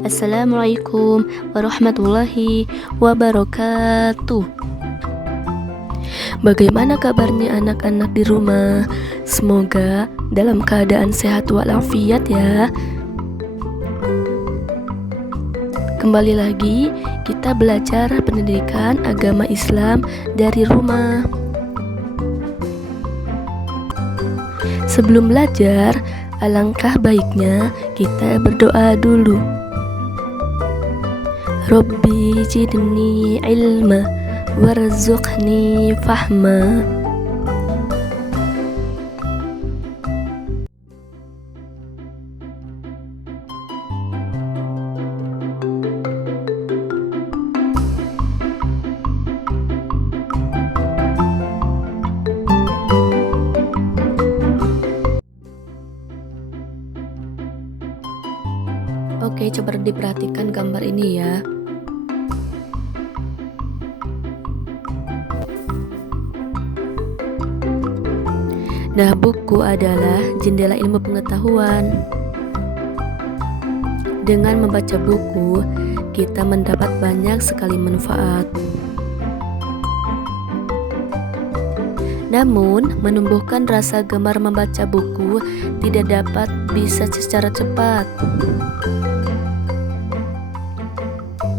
Assalamualaikum warahmatullahi wabarakatuh. Bagaimana kabarnya anak-anak di rumah? Semoga dalam keadaan sehat walafiat ya. Kembali lagi kita belajar pendidikan agama Islam dari rumah. Sebelum belajar, alangkah baiknya kita berdoa dulu. Rabbi zidni ilma warzuqni fahma. Oke, coba diperhatikan gambar ini ya. Nah, buku adalah jendela ilmu pengetahuan. Dengan membaca buku, kita mendapat banyak sekali manfaat. Namun, menumbuhkan rasa gemar membaca buku tidak dapat bisa secara cepat.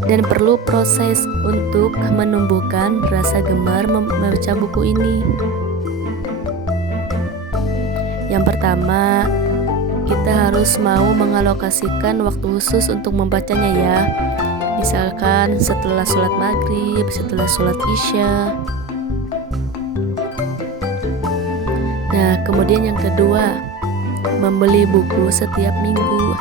Dan perlu proses untuk menumbuhkan rasa gemar membaca buku ini. Yang pertama, kita harus mau mengalokasikan waktu khusus untuk membacanya ya. Misalkan setelah sholat maghrib, setelah sholat isya. Nah, kemudian yang kedua, membeli buku setiap minggu.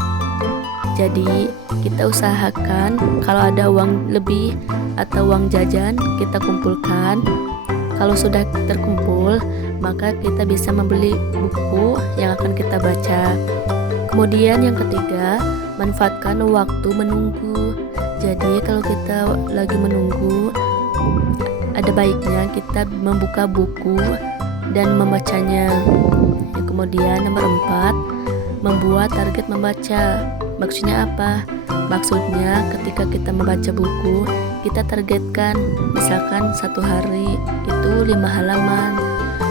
Jadi, kita usahakan kalau ada uang lebih atau uang jajan, kita kumpulkan. Kalau sudah terkumpul, maka kita bisa membeli buku yang akan kita baca. Kemudian yang ketiga, manfaatkan waktu menunggu. Jadi kalau kita lagi menunggu, ada baiknya kita membuka buku dan membacanya. Kemudian nomor 4, membuat target membaca. Maksudnya apa? Maksudnya ketika kita membaca buku, kita targetkan misalkan satu hari itu 5 halaman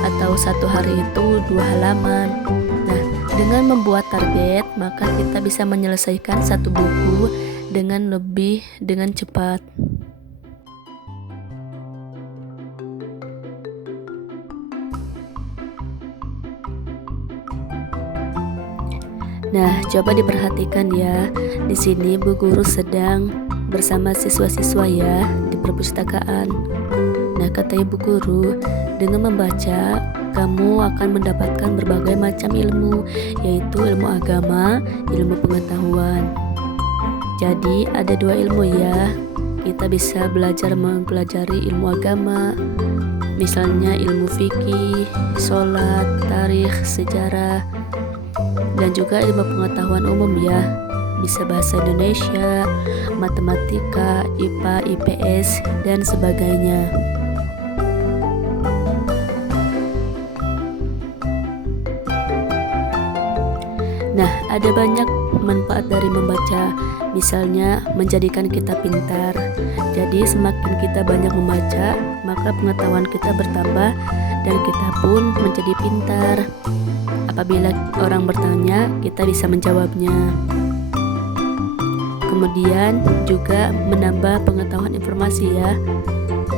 atau satu hari itu 2 halaman. Nah, dengan membuat target, maka kita bisa menyelesaikan satu buku dengan cepat. Nah, coba diperhatikan ya. Di sini Bu Guru sedang bersama siswa-siswa ya di perpustakaan. Nah, kata Ibu Guru, dengan membaca kamu akan mendapatkan berbagai macam ilmu, yaitu ilmu agama, ilmu pengetahuan. Jadi ada 2 ilmu ya. Kita bisa belajar mempelajari ilmu agama, misalnya ilmu fikih, sholat, tarikh, sejarah, dan juga ilmu pengetahuan umum ya. Bisa bahasa Indonesia, matematika, IPA, IPS, dan sebagainya. Nah, ada banyak manfaat dari membaca. Misalnya, menjadikan kita pintar. Jadi, semakin kita banyak membaca, maka pengetahuan kita bertambah dan kita pun menjadi pintar. Apabila orang bertanya, kita bisa menjawabnya. Kemudian juga menambah pengetahuan informasi ya.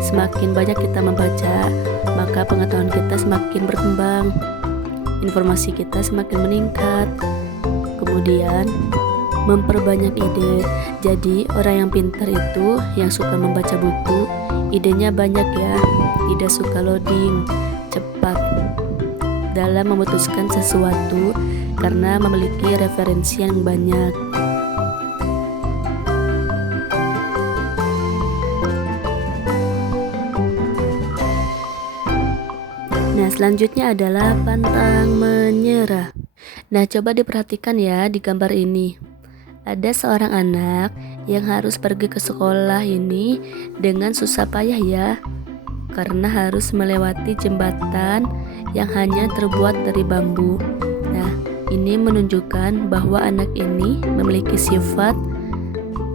Semakin banyak kita membaca, maka pengetahuan kita semakin berkembang. Informasi kita semakin meningkat. Kemudian memperbanyak ide. Jadi orang yang pintar itu yang suka membaca buku, idenya banyak ya. Tidak suka loading, cepat dalam memutuskan sesuatu karena memiliki referensi yang banyak. Nah, selanjutnya adalah pantang menyerah. Nah, coba diperhatikan ya di gambar ini. Ada seorang anak yang harus pergi ke sekolah ini dengan susah payah ya, karena harus melewati jembatan yang hanya terbuat dari bambu. Nah, ini menunjukkan bahwa anak ini memiliki sifat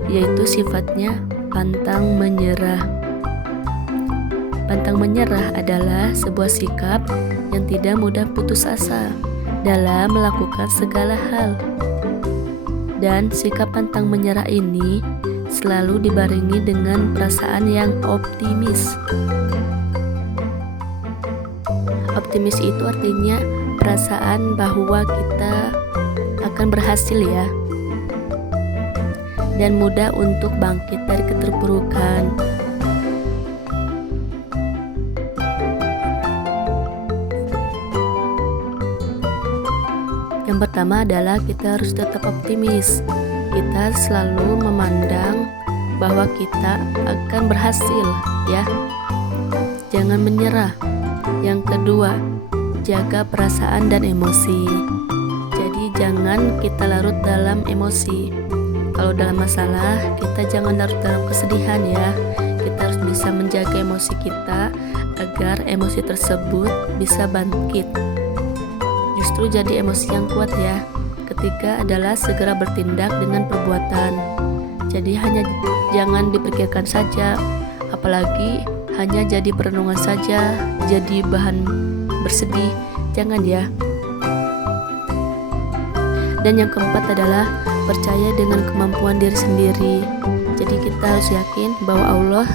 yaitu sifatnya pantang menyerah. Pantang menyerah adalah sebuah sikap yang tidak mudah putus asa dalam melakukan segala hal. Dan sikap pantang menyerah ini selalu dibarengi dengan perasaan yang optimis. Optimis itu artinya perasaan bahwa kita akan berhasil ya, dan mudah untuk bangkit dari keterpurukan. Yang pertama adalah kita harus tetap optimis. Kita selalu memandang bahwa kita akan berhasil ya. Jangan menyerah. Yang kedua, jaga perasaan dan emosi. Jadi jangan kita larut dalam emosi. Kalau dalam masalah, kita jangan larut dalam kesedihan ya. Kita harus bisa menjaga emosi kita agar emosi tersebut bisa bangkit. Justru jadi emosi yang kuat ya. Ketiga adalah segera bertindak dengan perbuatan. Jadi jangan dipikirkan saja, apalagi hanya jadi perenungan saja, jadi bahan bersedih. Jangan ya. Dan yang keempat adalah percaya dengan kemampuan diri sendiri. Jadi kita harus yakin bahwa Allah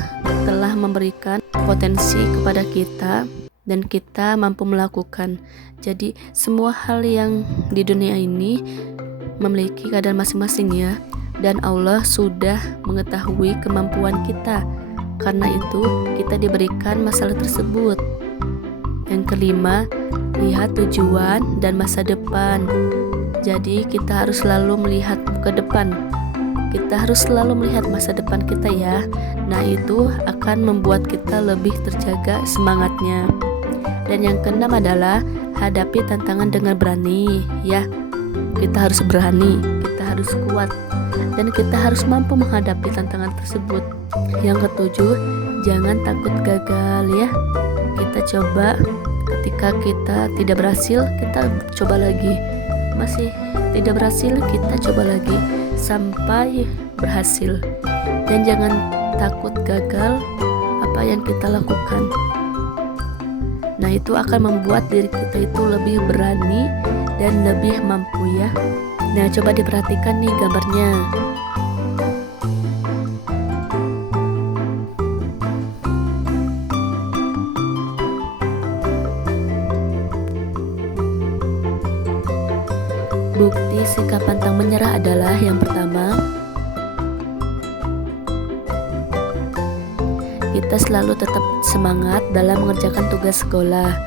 telah memberikan potensi kepada kita dan kita mampu melakukan. Jadi semua hal yang di dunia ini memiliki keadaan masing-masing ya, dan Allah sudah mengetahui kemampuan kita. Karena itu kita diberikan masalah tersebut. Yang kelima, lihat tujuan dan masa depan. Jadi kita harus selalu melihat ke depan. Kita harus selalu melihat masa depan kita ya. Nah itu akan membuat kita lebih terjaga semangatnya. Dan yang keenam adalah hadapi tantangan dengan berani ya. Kita harus berani, kita harus kuat, dan kita harus mampu menghadapi tantangan tersebut. Yang ketujuh, jangan takut gagal ya. Kita coba, ketika kita tidak berhasil, kita coba lagi. Masih tidak berhasil, kita coba lagi sampai berhasil. Dan jangan takut gagal apa yang kita lakukan. Nah itu akan membuat diri kita itu lebih berani dan lebih mampu ya. Nah coba diperhatikan nih gambarnya. Bukti sikap pantang menyerah adalah yang pertama, kita selalu tetap semangat dalam mengerjakan tugas sekolah.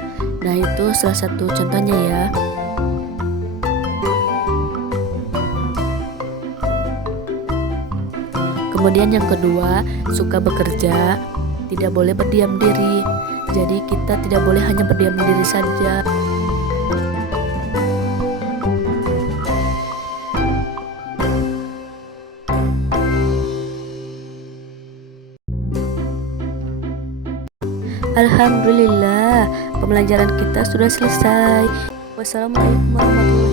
Nah itu salah satu contohnya ya. Kemudian yang kedua, suka bekerja, tidak boleh berdiam diri. Jadi kita tidak boleh hanya berdiam diri saja. Alhamdulillah, pembelajaran kita sudah selesai. Wassalamualaikum warahmatullahi wabarakatuh.